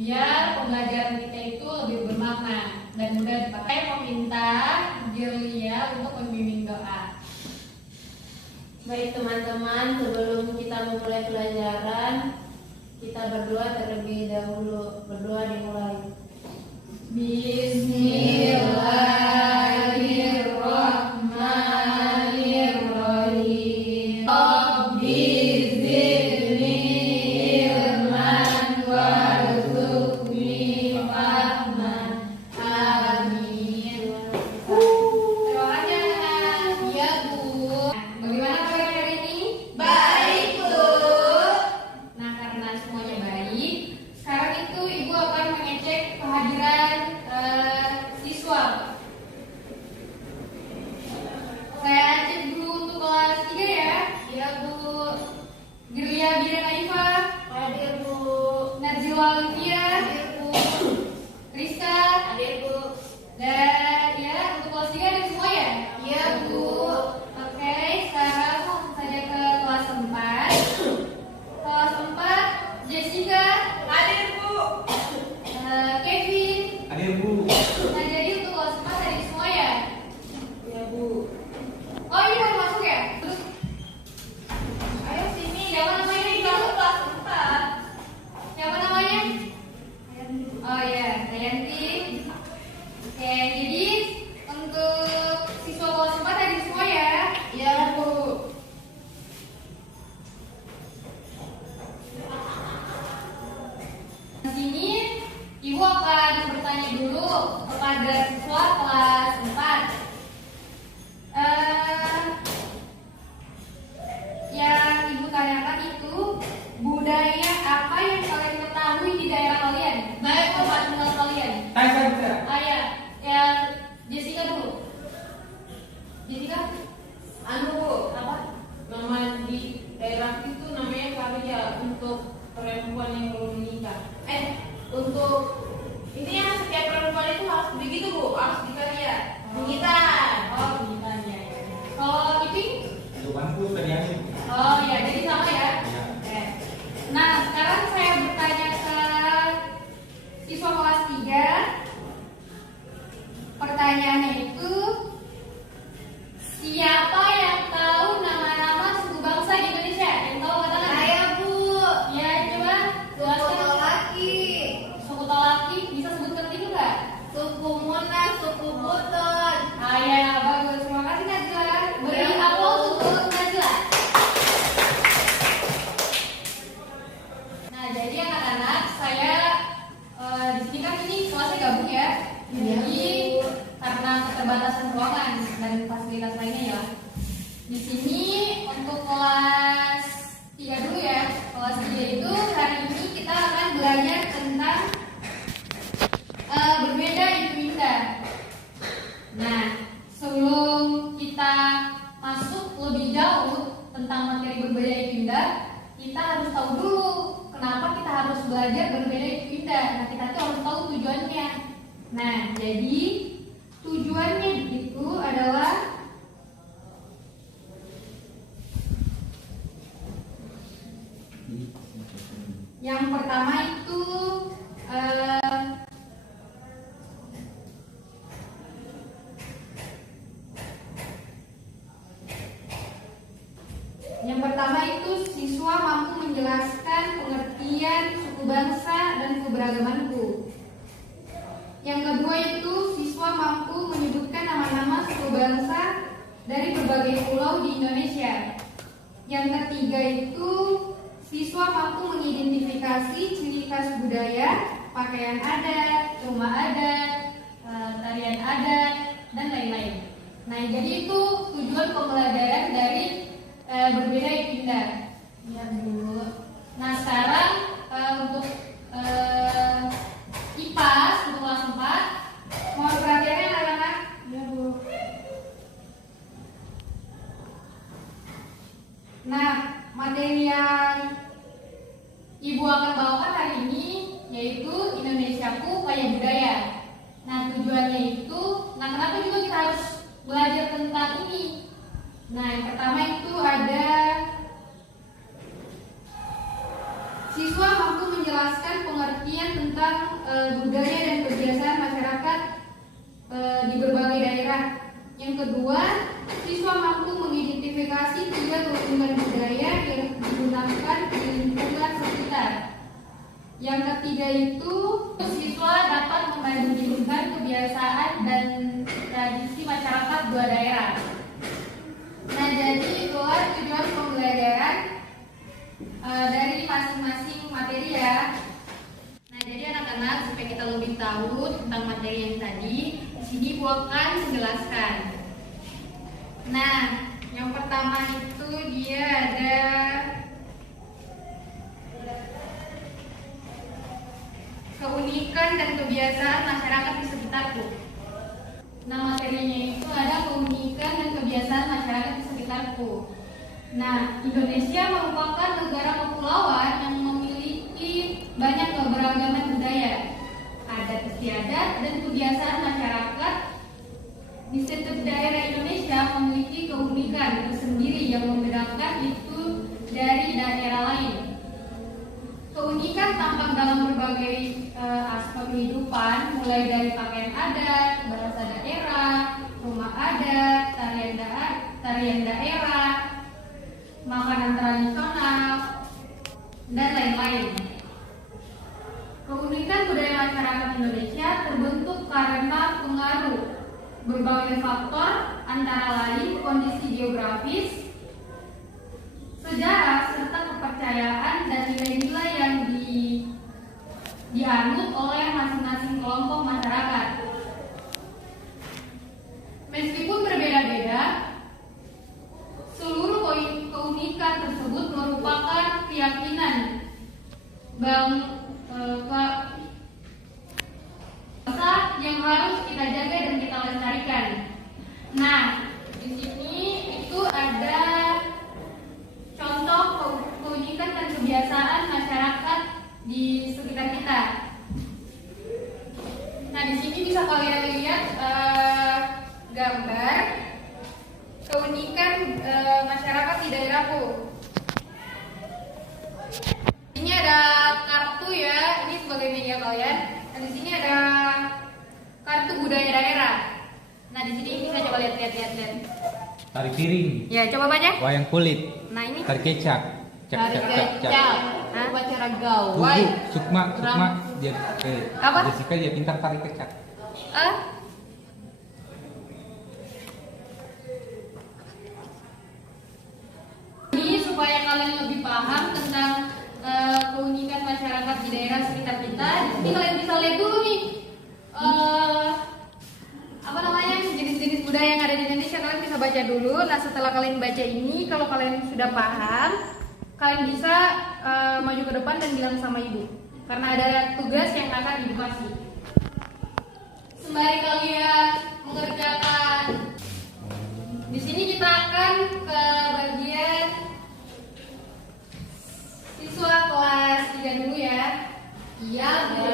biar pembelajaran kita itu lebih bermakna dan mudah dipakai. Meminta Julia untuk membimbing doa. Baik teman-teman, sebelum kita memulai pelajaran, kita berdoa terlebih dahulu. Berdoa dimulai. Bismillahirrahmanirrahim. Rabbi zidni ilman warzuqni fahman. Amin. Terima kasih anak-anak. Ya Bu. Bagaimana kabar hari ini? Baik, Bu. Nah, karena semuanya baik, sekarang itu Ibu akan mengecek kehadiran siswa. Saya cek dulu untuk kelas 3 ya. Ya Bu. Geria Biren Aifa, Hadir, Bu. Najwa Olivia, Hadir, Bu. Rizka, Hadir, Bu. dan ya untuk kelas 3 ada semua ya? Iya, Bu. Oke, sekarang langsung saja ke kelas 4. Kelas 4, Jessica, Hadir, Bu. Kevin. Hadir, Bu. Nah, jadi untuk kelas 4 ada semua ya? Ya, Bu. Oh, ini baru masuk ya? Terus, Ayo sini. siapa namanya Sini, itu? kamu kelas 4. Siapa namanya? Oh ya, Dayanti. Oke, jadi untuk siswa kelas 4 ada semua ya? Ya, Bu. Di sini Ibu akan bertanya dulu kepada siswa kelas 4. Yang Ibu tanyakan itu budaya apa yang kalian ketahui di daerah kalian? Baik tempat tinggal kalian. Saya bisa. Ya Jessica dulu. Jessica, Anu, Bu. apa? Nama di daerah itu namanya Karya untuk perempuan yang belum menikah. Untuk ini yang setiap perempuan itu harus begitu, Bu, harus dikarya. Pengitan. Oh, gimana ya? Kalau Iping? Jawabanku tadi yang ini. Oh ya, jadi sama ya. Ya. Oke. Nah, sekarang saya bertanya ke siswa kelas 3. Pertanyaannya itu, siapa yang tahu nama-nama suku bangsa di Indonesia? Yang tahu katakan? Saya, Bu. Ya, coba jelaskan. Laki. Suku Tolaki, bisa sebutkan tiga nggak? Suku Muna, suku Buton. Ah ya, bagus. Terima kasih Najla. Beri Ya, Bu. aplaus untuk Najla. Nah, jadi anak-anak, saya di sini kan ini kelasnya gabung ya. Jadi karena keterbatasan ruangan dan fasilitas lainnya ya. Di sini untuk kelas 3 dulu ya. Kelas 3 itu hari ini kita akan belajar tentang berbeda itu indah. Nah, sebelum kita masuk lebih jauh tentang materi berbeda itu indah, kita harus tahu dulu kenapa kita harus belajar berbeda itu indah. Nah, kita tuh harus tahu tujuannya. Nah, jadi tujuannya itu adalah yang pertama itu siswa mampu menjelaskan pengertian suku bangsa dan keberagamanku. Yang kedua itu siswa mampu menyebutkan nama-nama suku bangsa dari berbagai pulau di Indonesia. Yang ketiga itu siswa mampu mengidentifikasi ciri khas budaya, pakaian adat, rumah adat, tarian adat, dan lain-lain. Nah, jadi itu tujuan pembelajaran dari berbeda itu indah. Ya, dulu. Nah, sekarang untuk IPA untuk kelas 4, mohon perhatiannya anak-anak. Ya, Bu. Nah, materi yang Ibu akan bawakan hari ini yaitu Indonesiaku Kaya Budaya. Nah, tujuannya itu, kenapa juga kita harus belajar tentang ini? Nah, yang pertama itu ada siswa mampu menjelaskan pengertian tentang tentang budaya dan kebiasaan masyarakat di berbagai daerah. Yang kedua, siswa mampu mengidentifikasi 3 keunikan budaya yang digunakan di lingkungan sekitar. Yang ketiga itu, siswa dapat membandingkan kebiasaan dan tradisi masyarakat 2 daerah. Nah, jadi itulah tujuan pembelajaran dari masing-masing materi ya. Nah, jadi anak-anak, supaya kita lebih tahu tentang materi yang tadi, di sini Bu akan menjelaskan. Nah, yang pertama itu dia ada keunikan dan kebiasaan masyarakat di sekitarku. Nah, materinya itu ada keunikan dan kebiasaan masyarakat di sekitarku. Nah, Indonesia merupakan negara kepulauan yang memiliki banyak keberagaman budaya, adat istiadat, dan kebiasaan masyarakat. Di setiap daerah Indonesia memiliki keunikan tersendiri yang membedakan itu dari daerah lain. Keunikan tampak dalam berbagai aspek kehidupan, mulai dari pakaian adat, bahasa daerah, rumah adat, tarian daerah, makanan tradisional, dan lain-lain. Keunikan budaya masyarakat Indonesia terbentuk karena pengaruh berbagai faktor, antara lain kondisi geografis, sejarah, serta kepercayaan dan nilai-nilai yang dianut oleh masing-masing kelompok masyarakat. Meskipun berbeda-beda, seluruh keunikan tersebut merupakan keyakinan bangsa yang harus kita jaga dan kita lestarikan. Nah, di sini itu ada contoh keunikan dan kebiasaan masyarakat di sekitar kita. Nah, di sini bisa kalian lihat gambar keunikan masyarakat di daerahku. Ini ada kartu ya, ini sebagai media kalian. Nah, di sini ada kartu budaya daerah. Nah, di sini bisa coba lihat. Tari piring, Ya, coba baca. wayang kulit, Nah, ini tari kecak, Tari cak. kecak, Hah? upacara gawai. Sukma, dia Apa? Jessica dia pintar tari kecak. Ini supaya kalian lebih paham tentang keunikan masyarakat di daerah sekitar kita. Di sini kalian bisa lihat dulu nih jenis-jenis budaya yang ada di Indonesia. Kalian bisa baca dulu. Nah, setelah kalian baca ini, kalau kalian sudah paham, kalian bisa maju ke depan dan bilang sama ibu, karena ada tugas yang akan ibu kasih. Sembari kalian mengerjakan, di sini kita akan ke bagian siswa kelas 3 dulu ya. Iya, Bu.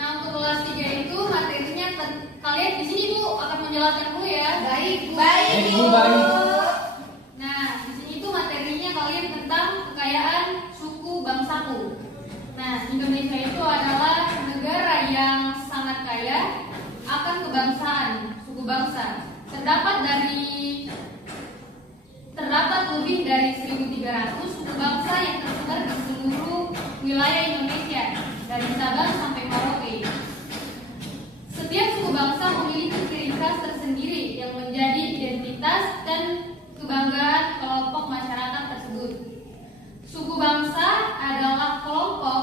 Nah, untuk kelas 3 itu materinya kalian di sini Bu akan menjelaskan dulu ya. Baik, Bu. Baik, Bu, baik. Nah, di sini itu materinya kalian tentang kekayaan suku bangsaku. Nah, Indonesia itu adalah negara yang sangat kaya akan kebangsaan, suku bangsa. Terdapat lebih dari 1.300 suku bangsa yang tersebar di seluruh wilayah Indonesia, dari Sabang sampai Merauke. Setiap suku bangsa memiliki ciri khas tersendiri yang menjadi identitas dan kebanggaan kelompok masyarakat tersebut. Suku bangsa adalah kelompok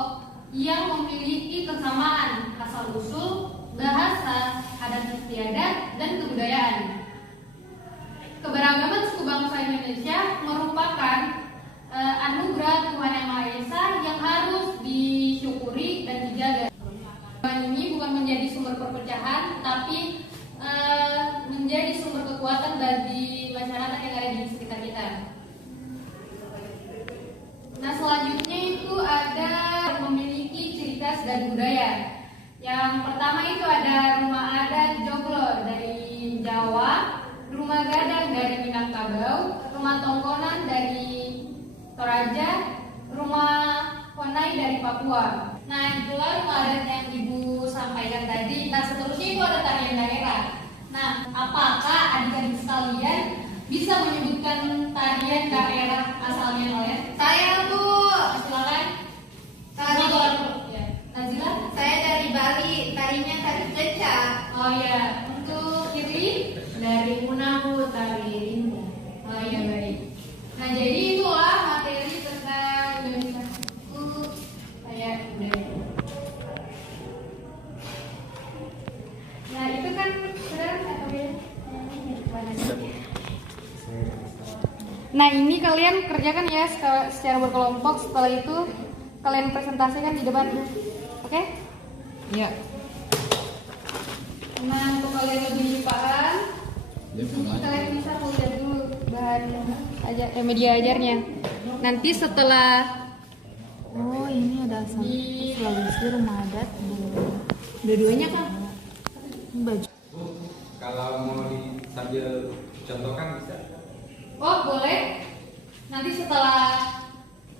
yang memiliki kesamaan asal-usul, bahasa, adat istiadat, dan kebudayaan. Keberagaman suku bangsa Indonesia merupakan anugerah Tuhan Yang Maha Esa yang harus disyukuri dan dijaga. Ini bukan menjadi sumber perpecahan, tapi menjadi sumber kekuatan bagi masyarakat yang ada di sekitar kita. Nah, selanjutnya itu ada memiliki ciri khas dan budaya. Yang pertama itu ada rumah adat ada tarian daerah. Nah, apakah adik-adik sekalian bisa menyebutkan tarian daerah asalnya kalian? Saya Bu. Silakan. Tari. Ya. Nazila? Saya dari Bali. Tarinya tari kecak. Oh ya. Untuk Fitri? Dari Munahu tari Rinda. Oh iya, baik. Nah, jadi itulah materi tentang Indonesia itu kayak budaya. Nah, itu kan saudara apa beda? Nah, ini kalian kerjakan ya secara berkelompok. Setelah itu kalian presentasikan di depan. Oke? Iya. Nah, untuk kalian lebih paham, di sini kalian bisa lihat dulu bahan media ajarnya. Nanti setelah Oh, ini ada asal di Sulawesi, rumah adat. dua-duanya kan? Baju. Kalau mau sambil contohkan bisa. Oh, boleh. Nanti setelah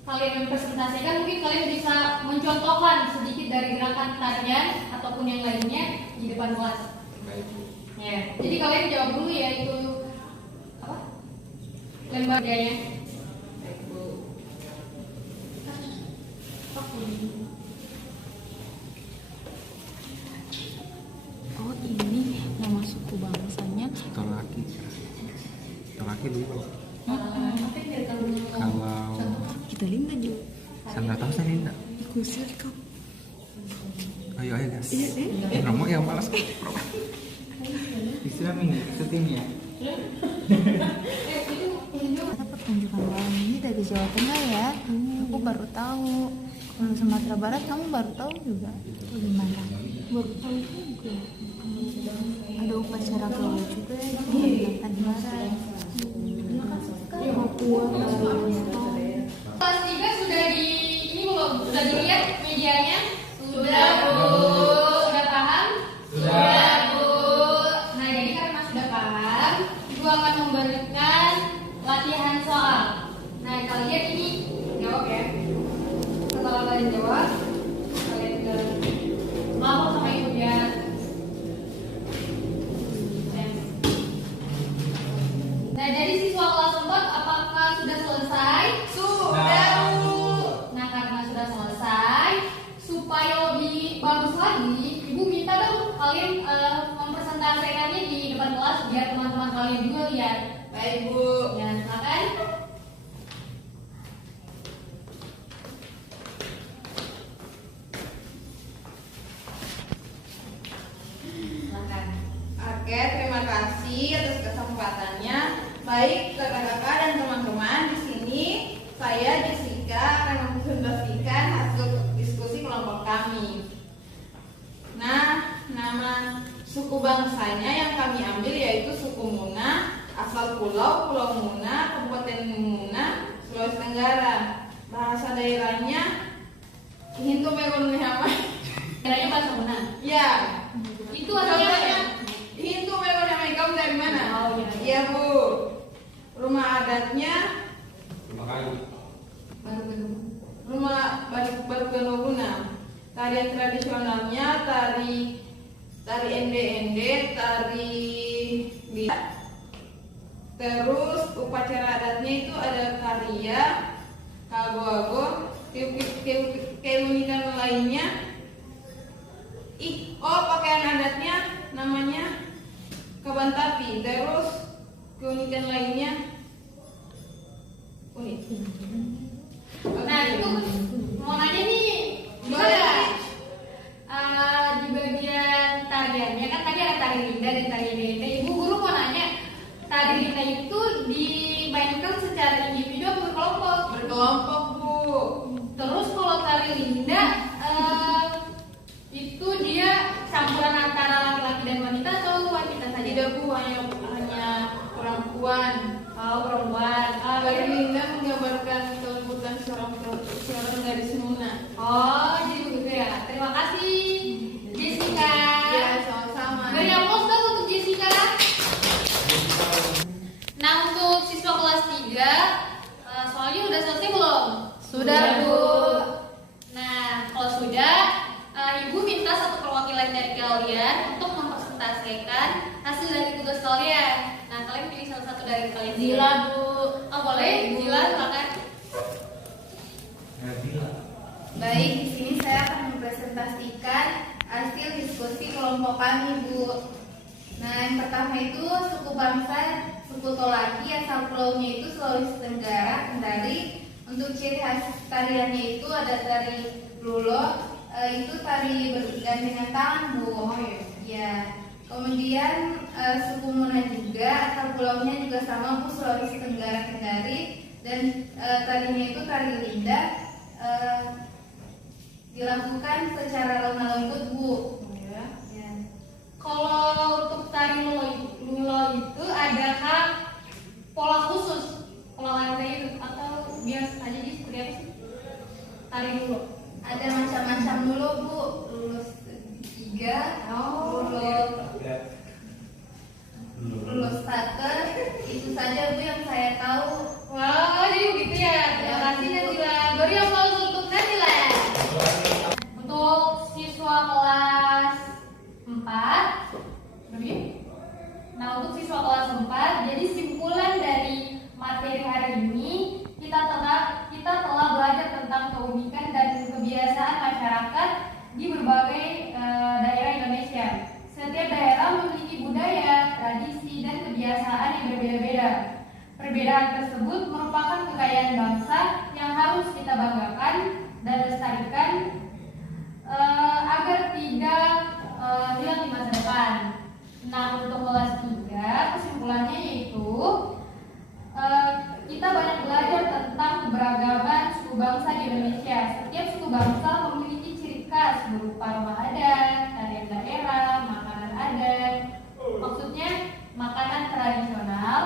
kalian mempresentasikan, mungkin kalian bisa mencontohkan sedikit dari gerakan tarian ataupun yang lainnya di depan kelas. Baik. Ya. Jadi kalian jawab dulu ya itu apa? Lembar kerjanya. Oh, ini nama suku bangsanya. Toraki. Toraki dulu. Apa yang dia tahu dulu? Kalau Kita linda juga. saya nggak tahu saya enggak. Kusir kau. Ayo guys. Iya. Kamu yang malas. Istilah mini syuting ya. Ada pertunjukan malam ini dari Jawa Tengah ya. Aku baru tahu. Kalau Sumatera Barat kamu baru tahu juga. Gimana? Baru tahu juga. Ada upacara gaul juga di Kalimantan Barat. Papua, Kelas 3 sudah ini belum? Sudah dilihat medianya? Sudah, Bu. Sudah paham? Sudah. Bu. Nah, jadi karena sudah paham, Ibu akan memberikan latihan soal. Nah, kalian ini jawab ya. Setelah kalian jawab, kalian tinggal ngomong sama ibu ya. Nah, jadi siswa kelas 4 apakah sudah selesai? Sudah, Bu. Nah, karena sudah selesai, supaya lebih bagus lagi, Ibu minta dong kalian mempresentasikannya di depan kelas biar teman-teman kalian juga lihat. Baik, Bu. Ya, silakan. Silakan. Oke, terima kasih atas kesempatannya. Baik, kakak-kakak dan teman-teman, di sini saya Jessica akan mempresentasikan hasil diskusi kelompok kami. Nah, nama suku bangsanya yang kami ambil yaitu suku Muna, asal Pulau Muna, Kabupaten Muna, Sulawesi Tenggara. Bahasa daerahnya Hintu Megon Mehamai. Kiranya bahasa Muna. Ya, Itu artinya apa ya? Hintu Megon Mehamai. Kamu dari mana? Oh, iya. Iya, Bu. Rumah adatnya Terima kasih. rumah baru guna. Tarian tradisionalnya tari ende-ende, tari liat. Terus upacara adatnya itu ada karya, kago-ago, keunikan lainnya. Pakaian adatnya namanya kabantapi. Terus keunikan lainnya unik. Nah, itu mau nanya nih, Boleh. gimana? Di bagian tariannya kan tadi ada tari linda dan tari dede. Ibu guru mau nanya, tari linda itu dimainkan secara individu atau berkelompok? Berkelompok, Bu. Terus kalau tari linda itu dia campuran antara laki-laki dan wanita atau wanita saja? Tidak, Bu, hanya perempuan. Oh, perempuan. Tari linda menggambarkan kelembutan seorang gadis Muna. Oh, jadi begitu ya. Terima kasih, Jessica. Ya, sama-sama. Beri aplaus dong untuk Jessica. Nah, untuk siswa kelas 3, soalnya udah selesai belum? Sudah, Bu. Nah, kalau sudah, Ibu minta satu perwakilan dari kalian untuk mempresentasikan menyelesaikan hasil dari tugas kalian. Nah, kalian pilih salah satu dari kalian. Zila, Bu. Oh, boleh. Zila, silakan. Baik, di sini saya akan mempresentasikan hasil diskusi kelompok kami, Bu. Nah, yang pertama itu suku bangsa suku Tolaki, asal pulaunya itu Sulawesi Tenggara, Kendari. Untuk ciri khas tariannya itu ada tari lulo, itu tari bergandengan tangan, Bu. Oh iya. Ya. Kemudian suku Muna juga, asal pulaunya juga sama, Bu, Sulawesi Tenggara, Kendari. Dan tarinya itu tari linda, dilakukan secara lemah lembut, Bu. Ya. Ya. Kalau untuk tari lulo itu adakah pola khusus, pola lari itu, atau biasa aja sih seperti apa sih tari lulo? Ada macam-macam lulo, Bu. Lulo segitiga, lulo starter, itu saja, Bu, yang saya tahu. Wah, jadi begitu ya. Terima kasih, Najila. Beri aplaus untuk Najila. Untuk siswa kelas 4, nah untuk siswa kelas 4, jadi simpulan dari materi hari ini kita telah belajar tentang keunikan dan kebiasaan masyarakat di berbagai daerah Indonesia. Setiap daerah memiliki budaya, tradisi, dan kebiasaan yang berbeda-beda. Perbedaan tersebut merupakan kekayaan bangsa yang harus kita banggakan dan lestarikan agar tidak hilang di masa depan. Nah, untuk kelas 3, kesimpulannya yaitu kita banyak belajar tentang keberagaman suku bangsa di Indonesia. Setiap suku bangsa memiliki ciri khas berupa rumah adat, tarian daerah, makanan adat, maksudnya makanan tradisional.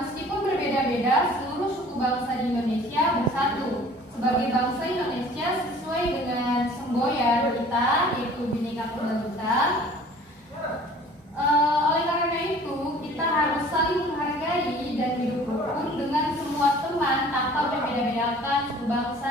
Meskipun berbeda-beda, seluruh suku bangsa di Indonesia bersatu sebagai bangsa Indonesia sesuai dengan semboyan kita, yaitu Bhinneka Tunggal Ika. Oleh karena itu, kita harus saling menghargai dan hidup rukun dengan semua teman tanpa membeda-bedakan suku bangsa